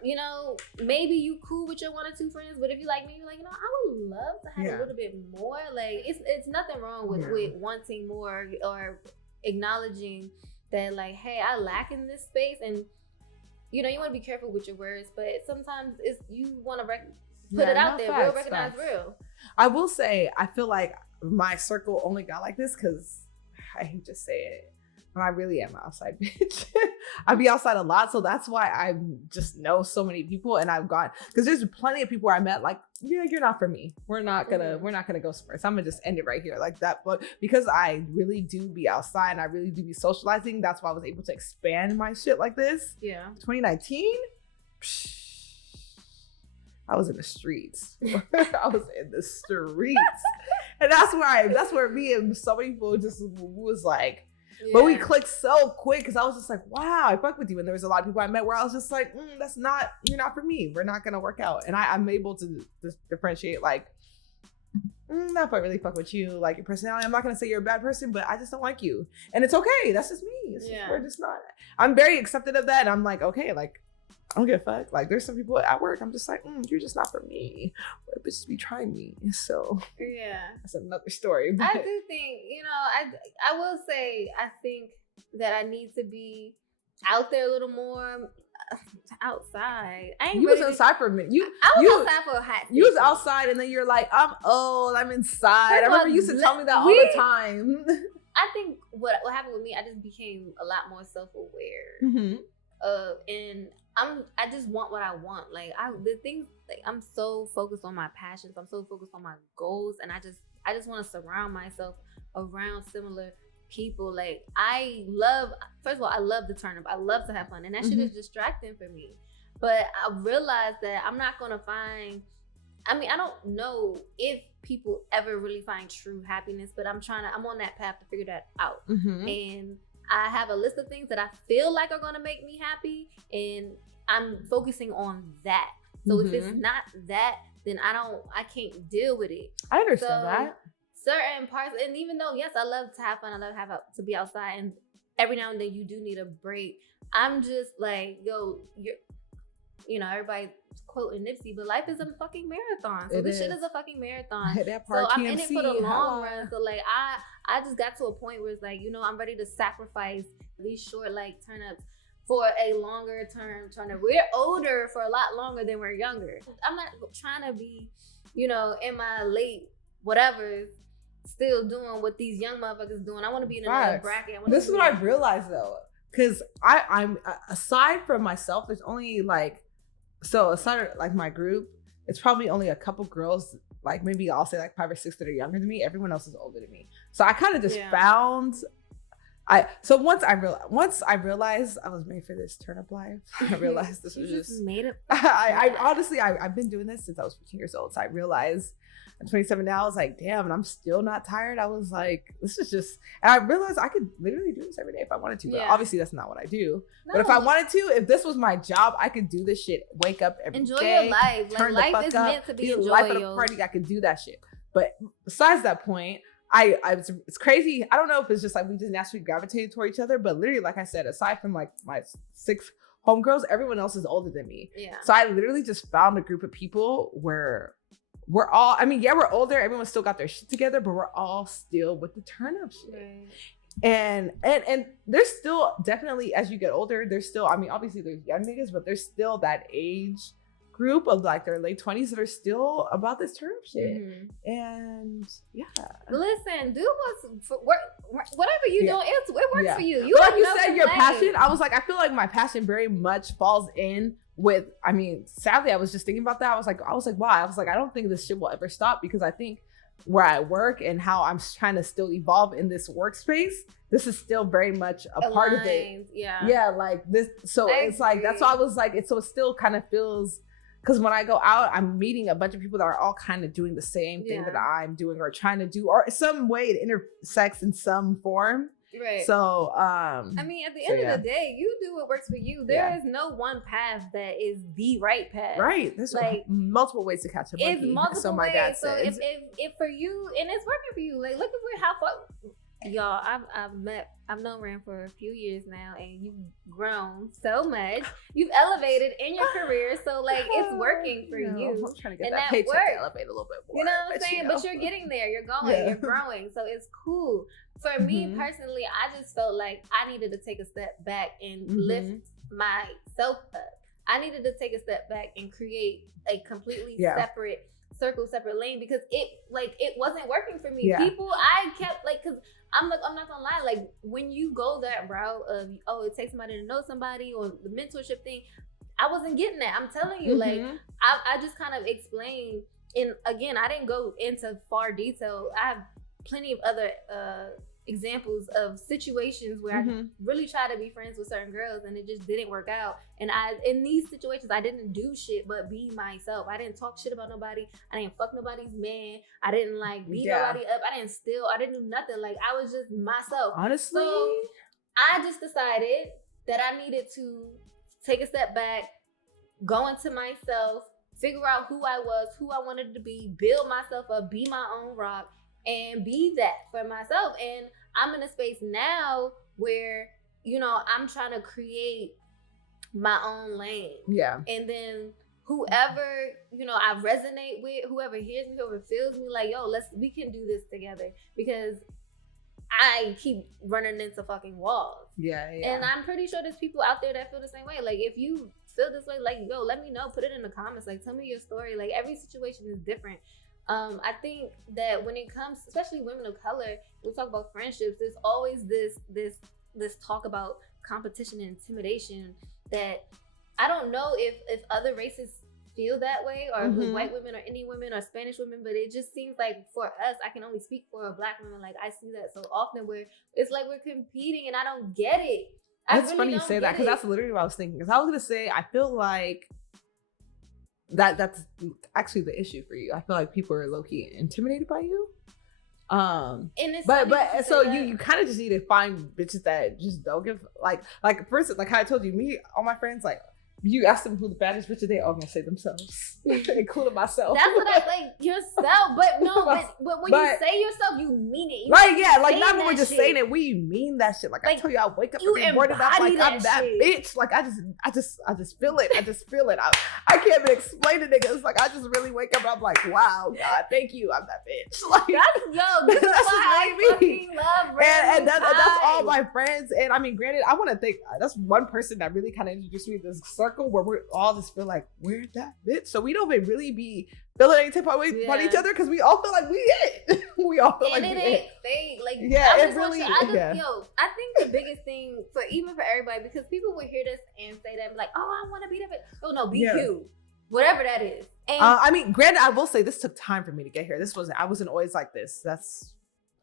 you know, maybe you cool with your 1 or 2 friends, but if you like me, you're like, you know, I would love to have a little bit more. Like, it's nothing wrong with wanting more, or acknowledging that, like, hey, I lack in this space. And you know, you want to be careful with your words, but sometimes you want to put it out there. Facts, real recognize facts. Real. I will say, I feel like my circle only got like this because I hate to say it, but I really am an outside bitch. I be outside a lot, so that's why I just know so many people, and I've gone, because there's plenty of people where I met, like, yeah, you're not for me. We're not gonna go somewhere. So I'm gonna just end it right here, like that. But because I really do be outside and I really do be socializing, that's why I was able to expand my shit like this. Yeah. 2019, I was in the streets. I was in the streets, and that's where me and so many people just was like. Yeah. But we clicked so quick because I was just like, wow, I fuck with you. And there was a lot of people I met where I was just like, you're not for me. We're not going to work out. And I'm able to differentiate, like, not if I really fuck with you, like your personality. I'm not going to say you're a bad person, but I just don't like you. And it's okay. That's just me. We're just not. I'm very accepted of that. And I'm like, okay, like, I don't give a fuck. Like, there's some people at work, I'm just like, you're just not for me. But bitches be trying me. So yeah, that's another story. But I do think, you know, I will say, I think that I need to be out there a little more. Outside. You was inside for a minute. I was outside for a hot second. You was outside, and then you're like, I'm old, I'm inside. I remember you used to tell me that all the time. I think what happened with me, I just became a lot more self-aware. Mm-hmm. And I just want what I want. Like, the things, like, I'm so focused on my passions. I'm so focused on my goals, and I just want to surround myself around similar people. Like, first of all, I love the turn up. I love to have fun, and that shit is distracting for me. But I realized that I'm not gonna find. I mean, I don't know if people ever really find true happiness, but I'm on that path to figure that out. Mm-hmm. And I have a list of things that I feel like are gonna make me happy, and I'm focusing on that. So if it's not that, then I can't deal with it. I understand that. Certain parts, and even though, yes, I love to have fun, I love to be outside, and every now and then you do need a break. I'm just like, yo, you know, everybody quoting Nipsey, but life is a fucking marathon. So this shit is a fucking marathon. That part, so I'm in it for the long run. So like, I just got to a point where it's like, you know, I'm ready to sacrifice these short, like, turn-ups for a longer term turn-up. We're older for a lot longer than we're younger. I'm not trying to be, you know, in my late whatever, still doing what these young motherfuckers doing. I want to be in another bracket. This is what I've realized though, because I'm aside from myself, there's only like, so aside like my group, it's probably only a couple girls, like maybe I'll say like 5 or 6 that are younger than me. Everyone else is older than me. So I kind of just found. Once I realized I was made for this turn-up life, I realized this was just made it. I honestly, I've been doing this since I was 15 years old. So I realized I'm 27 now. I was like, damn, and I'm still not tired. I was like, this is just, and I realized I could literally do this every day if I wanted to. But obviously that's not what I do. No. But if I wanted to, if this was my job, I could do this shit. Wake up every enjoy day. Enjoy your life. Turn like, the life is fuck meant to be enjoyed. Life at a party, I could do that shit. But besides that point, it's crazy. I don't know if it's just like we just naturally gravitated toward each other, but literally, like I said, aside from like my 6 homegirls, everyone else is older than me. Yeah. So I literally just found a group of people where we're all, I mean, yeah, we're older. Everyone still got their shit together, but we're all still with the turn up shit. Right. And there's still definitely, as you get older, there's still, I mean, obviously there's young niggas, but there's still that age group of like their late 20s that are still about this turn up shit. And yeah, listen, do whatever you doing, it works for you. You like you said, your passion. I was like, I feel like my passion very much falls in with, I mean, sadly, I was just thinking about that. I was like, why? I was like, I don't think this shit will ever stop, because I think where I work and how I'm trying to still evolve in this workspace, this is still very much a part of it. Yeah, like this. So it's like, that's why I was like, it still kind of feels. Because when I go out, I'm meeting a bunch of people that are all kind of doing the same thing that I'm doing or trying to do, or some way it intersects in some form. Right. So, I mean, at the end of the day, you do what works for you. There is no one path that is the right path. Right. There's like multiple ways to catch a monkey. It's multiple so my ways. dad so says. if for you, and it's working for you, like look at how far. Y'all, I've known Ram for a few years now, and you've grown so much. You've elevated in your career, so like it's working for you. I'm trying to get And that that paycheck works. to elevate a little bit more. You know what I'm saying? But you're getting there. You're going. You're growing. So it's cool. For me personally, I just felt like I needed to take a step back and lift myself up. I needed to take a step back and create a completely separate circle, separate lane, because it wasn't working for me. People, I kept like, cause I'm not gonna lie, like when you go that route of it takes somebody to know somebody or the mentorship thing, I wasn't getting that. I'm telling you, like I just kind of explained, and again, I didn't go into far detail. I have plenty of other examples of situations where I really try to be friends with certain girls and it just didn't work out. And in these situations, I didn't do shit but be myself. I didn't talk shit about nobody. I didn't fuck nobody's man. I didn't like beat nobody up. I didn't steal. I didn't do nothing. Like I was just myself. Honestly, so I just decided that I needed to take a step back, go into myself, figure out who I was, who I wanted to be, build myself up, be my own rock, and be that for myself. And I'm in a space now where, you know, I'm trying to create my own lane. Yeah. And then whoever, you know, I resonate with, whoever hears me, whoever feels me, like, yo, we can do this together. Because I keep running into fucking walls. Yeah. And I'm pretty sure there's people out there that feel the same way. Like, if you feel this way, like, yo, let me know. Put it in the comments. Like, tell me your story. Like, every situation is different. I think that when it comes, especially women of color, we talk about friendships, there's always this talk about competition and intimidation that I don't know if other races feel that way, or white women or Indian women or Spanish women, but it just seems like for us, I can only speak for a Black woman, like I see that so often where it's like we're competing and I don't get it. It's really funny you say that, because that's literally what I was thinking. Because I was going to say, I feel like that's actually the issue for you. I feel like people are low-key intimidated by you. But so you kind of just need to find bitches that just don't give like for instance, like how I told you, me, all my friends, like you ask them who the baddest bitch, they all gonna say themselves, including myself. That's what I like, yourself. But no, but when you say yourself, you mean it. Right? Yeah, like not when we're just saying it, we mean that shit. Like I tell you, I wake up every morning, I'm like, I'm that bitch. Like I just feel it. I just feel it. I can't even explain it, niggas. Like I just really wake up and I'm like, wow, God, thank you, I'm that bitch. Like this is why I fucking love Ramukai. And that's all my friends. And I mean, granted, I want to think that's one person that really kind of introduced me to this circle where we all just feel like we're that bitch, so we don't even really be feeling any type of way about each other, because we all feel like we it. We all feel like we it. Fake. Like it really. Yo, I think the biggest thing for everybody, because people would hear this and say that like, oh, I want to be that bitch. Oh no, be you, whatever that is. And I mean, granted, I will say this took time for me to get here. I wasn't always like this.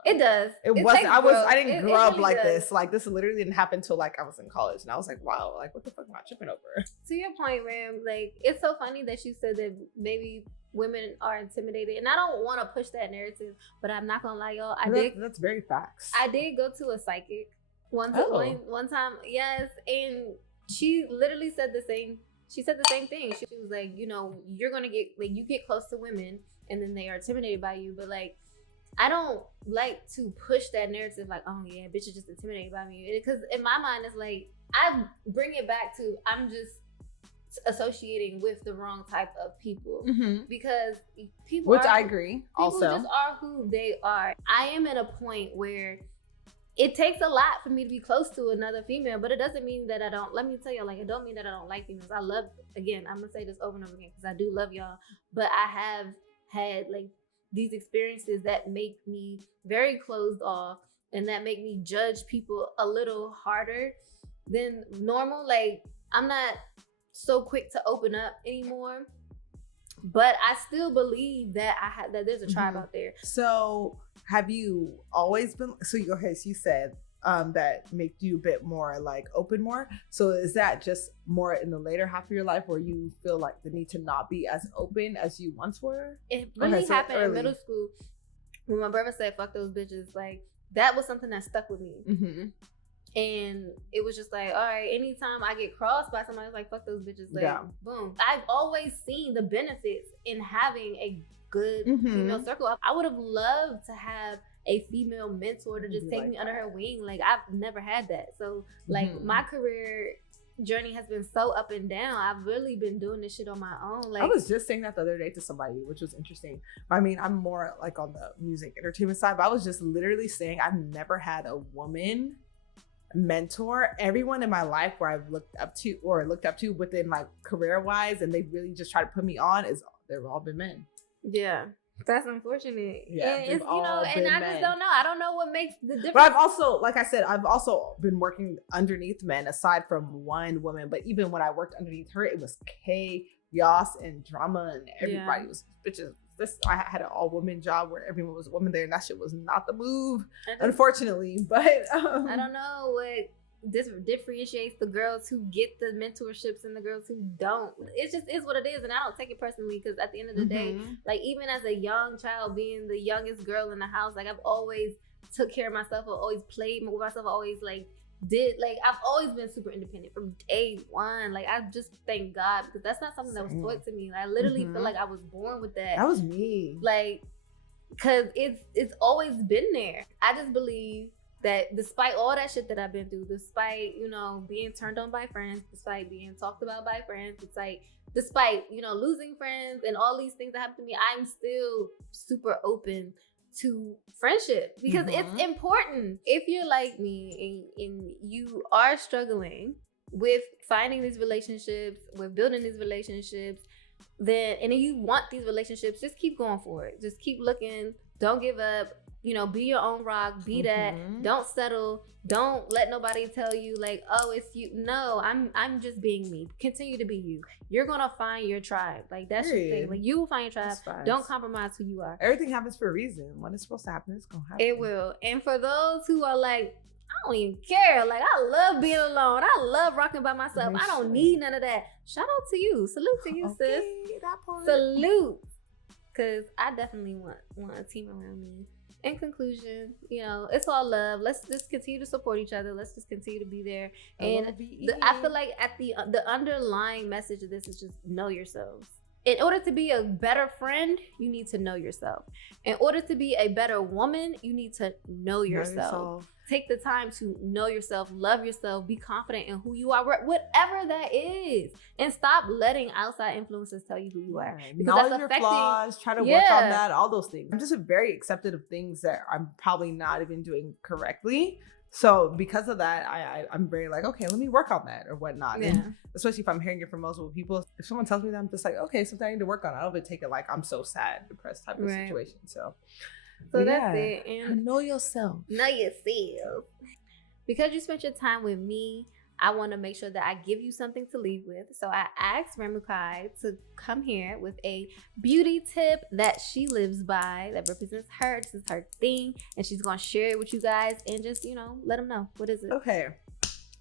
It does. It wasn't. I didn't grow up like this. Like this literally didn't happen till like I was in college, and I was like, wow, like what the fuck am I tripping over? To your point, Ram, like it's so funny that you said that maybe women are intimidated, and I don't want to push that narrative, but I'm not gonna lie, y'all. That's very facts. I did go to a psychic one time, yes, and she literally said the same. She said the same thing. She was like, you know, you're gonna get like you get close to women, and then they are intimidated by you, but like. I don't like to push that narrative like, oh yeah, bitch is just intimidated by me. Because in my mind, it's like, I bring it back to, I'm just associating with the wrong type of people. Because people Which I agree, people just are who they are. I am at a point where it takes a lot for me to be close to another female, but it doesn't mean that I don't, let me tell you, like, it don't mean that I don't like females. I love, again, I'm going to say this over and over again, because I do love y'all, but I have had, like, these experiences that make me very closed off and that make me judge people a little harder than normal. Like, I'm not so quick to open up anymore, but I still believe that that there's a tribe out there. So have you always been, so you said that make you a bit more like open more. So is that just more in the later half of your life where you feel like the need to not be as open as you once were? It really happened in middle school when my brother said, fuck those bitches. Like that was something that stuck with me. And it was just like, all right, anytime I get crossed by somebody, like, fuck those bitches. Like, boom. I've always seen the benefits in having a good female circle. I would have loved to have a female mentor to just take me under her wing. Like, I've never had that. So like my career journey has been so up and down. I've really been doing this shit on my own. Like, I was just saying that the other day to somebody, which was interesting. I mean, I'm more like on the music entertainment side, but I was just literally saying I've never had a woman mentor. Everyone in my life where I've looked up to within like career wise, and they really just try to put me on, they've all been men. Yeah. That's unfortunate. Yeah, and it's, you know, and I just don't know. I don't know what makes the difference. But I've also, like I said, I've also been working underneath men aside from one woman. But even when I worked underneath her, it was chaos and drama, and everybody was bitches. I had an all-woman job where everyone was a woman there, and that shit was not the move, unfortunately. But I don't know what differentiates the girls who get the mentorships and the girls who don't. It just is what it is, and I don't take it personally, because at the end of the day, like, even as a young child, being the youngest girl in the house, like, I've always took care of myself. I've always played with myself. I always I've always been super independent from day one. Like, I just thank God, because that's not something that was taught to me. Like, I literally feel like I was born with that. That was me. Like, because it's always been there. I just believe that despite all that shit that I've been through, despite, you know, being turned on by friends, despite being talked about by friends, despite, you know, losing friends and all these things that happen to me, I'm still super open to friendship, because it's important. If you're like me and you are struggling with finding these relationships, with building these relationships, and you want these relationships, just keep going for it. Just keep looking. Don't give up. You know, be your own rock. Be that. Don't settle. Don't let nobody tell you like, oh, it's you. No, I'm just being me. Continue to be you. You're gonna find your tribe. Like, that's your thing. Like, you will find your tribe. Don't compromise who you are. Everything happens for a reason. When it's supposed to happen, it's gonna happen. It will. And for those who are like, I don't even care. Like, I love being alone. I love rocking by myself. I don't need none of that. Shout out to you. Salute to you, sis. That part. Salute. Because I definitely want a team around me. In conclusion, you know, it's all love. Let's just continue to support each other. Let's just continue to be there. And I feel like at the underlying message of this is just know yourselves. In order to be a better friend, you need to know yourself. In order to be a better woman, you need to know yourself. Take the time to know yourself, love yourself, be confident in who you are, whatever that is. And stop letting outside influences tell you who you are. Because that's affecting your flaws, try to work on that, all those things. I'm just very accepted of things that I'm probably not even doing correctly. So because of that, I'm very like, okay, let me work on that or whatnot. And especially if I'm hearing it from multiple people, if someone tells me that, I'm just like, okay, something I need to work on. I don't even take it like I'm so sad, depressed type of situation. So that's it. And know yourself. Know yourself. Because you spent your time with me, I want to make sure that I give you something to leave with. So I asked Ramukai to come here with a beauty tip that she lives by, that represents her. This is her thing. And she's going to share it with you guys and just, you know, let them know. What is it? Okay.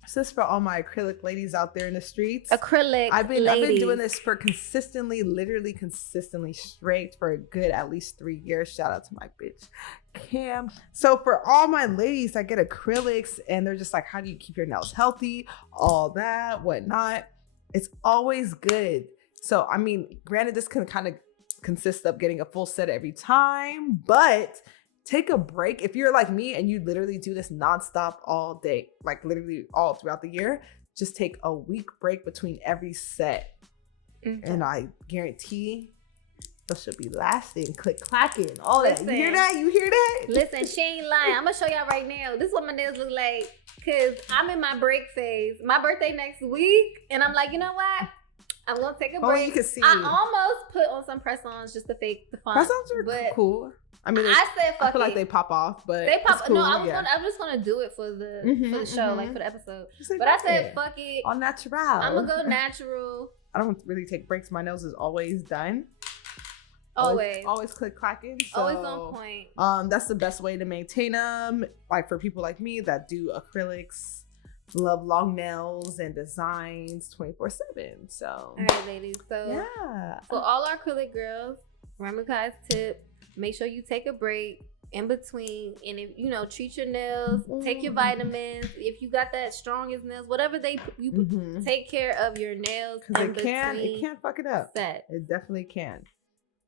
So this is for all my acrylic ladies out there in the streets. I've been doing this for literally consistently straight for a good at least 3 years. Shout out to my bitch Cam. So for all my ladies that get acrylics and they're just like, how do you keep your nails healthy? All that, whatnot. It's always good. So I mean, granted, this can kind of consist of getting a full set every time, but take a break. If you're like me and you literally do this nonstop all day, like literally all throughout the year, just take a week break between every set. And I guarantee those should be lasting, click clacking, all that. You hear that? You hear that? Listen, she ain't lying. I'm gonna show y'all right now. This is what my nails look like, because I'm in my break phase. My birthday next week, and I'm like, you know what? I'm gonna take a break. You can see. I almost put on some press-ons just to fake the fun. Press-ons are cool. I mean, I said fuck I feel like they pop off, but they pop. Cool. No, I'm just gonna do it for the show, like for the episode. But I said fuck it. On natural. I'm gonna go natural. I don't really take breaks. My nails is always done. Always click clacking. So, always on point. That's the best way to maintain them. Like for people like me that do acrylics, love long nails and designs 24/7. So all right, ladies. So for all our acrylic girls, Ramukai's tip: make sure you take a break in between, and if you know, treat your nails, take your vitamins. If you got that strongest nails, whatever take care of your nails because it can fuck it up. It definitely can.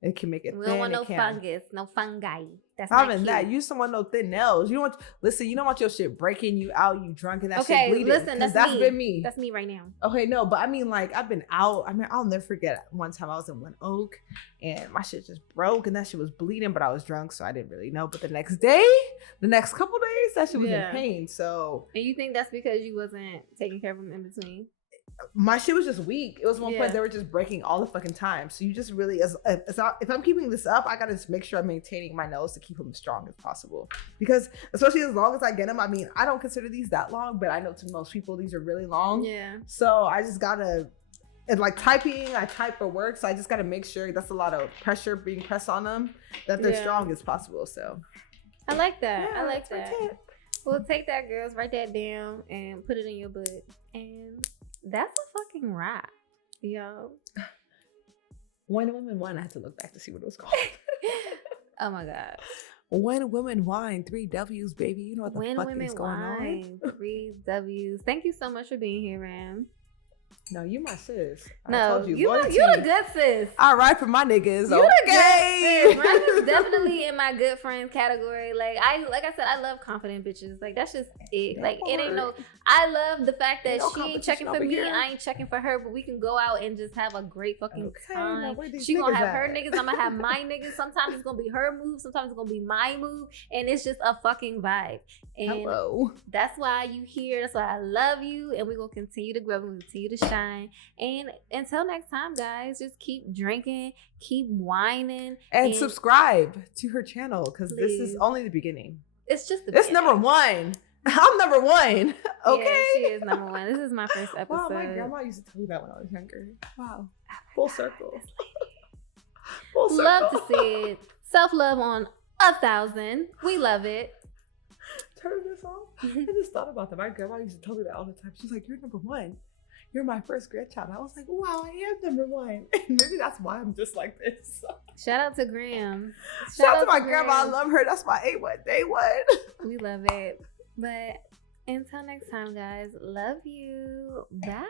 It can make it We thin. don't want no it can. fungus, no fungi. That's Not not even cute. that. You just don't want no thin nails. You don't want, you don't want your shit breaking you out, you drunk, and that shit bleeding. Listen, that's been me. That's me right now. Okay, no, but I mean, like, I've been out. I mean, I'll never forget one time I was in One Oak and my shit just broke and that shit was bleeding, but I was drunk, so I didn't really know. But the next couple days, that shit was in pain. So. And you think that's because you wasn't taking care of them in between? My shit was just weak. It was one point they were just breaking all the fucking time. So you just really, if I'm keeping this up, I gotta just make sure I'm maintaining my nails to keep them as strong as possible. Because especially as long as I get them, I mean, I don't consider these that long, but I know to most people these are really long. Yeah. So I just gotta, and like typing, I type for work, so I just gotta make sure that's a lot of pressure being pressed on them, that they're strong as possible. So I like that. Yeah, I like that's that. my tip. Well, take that, girls. Write that down and put it in your book. And that's a fucking wrap, yo. When Women Wine, I had to look back to see what it was called. Oh my God. When Women Wine, 3 W's, baby. You know what the When fuck Women is going Wine, on? 3 W's. Thank you so much for being here, Ram. No, you my sis. I No, told you you the good sis. I ride for my niggas. You the good sis. Ram is Okay. definitely in my good friends category. Like I said, I love confident bitches. Like that's just it. Yeah, like it ain't no. word. I love the fact that No she ain't competition checking for over me. here. I ain't checking for her. But we can go out and just have a great fucking Okay, time. now where these She gonna niggas have at? her niggas. I'm gonna have my niggas. Sometimes it's gonna be her move. Sometimes it's gonna be my move. And it's just a fucking vibe. And Hello. that's why you here. That's why I love you. And we're going to continue to grow. We're going to continue to shine. And until next time, guys, just keep drinking, keep whining. And subscribe to her channel because this is Please. only the beginning. It's just the It's beginning. number 1. I'm number 1. Okay. Yeah, she is number 1. This is my first episode. Wow, my grandma used to tell me that when I was younger. Wow. Full circle. Full circle. Love to see it. Self-love on 1,000. We love it. Turn this off. I just thought about that. My grandma used to tell me that all the time. She's like, "You're number 1. You're my first grandchild." I was like, "Wow, I am number 1." Maybe that's why I'm just like this. Shout out to Graham. Shout out to my grandma. I love her. That's my A1 day 1. We love it. But until next time, guys, love you. Bye.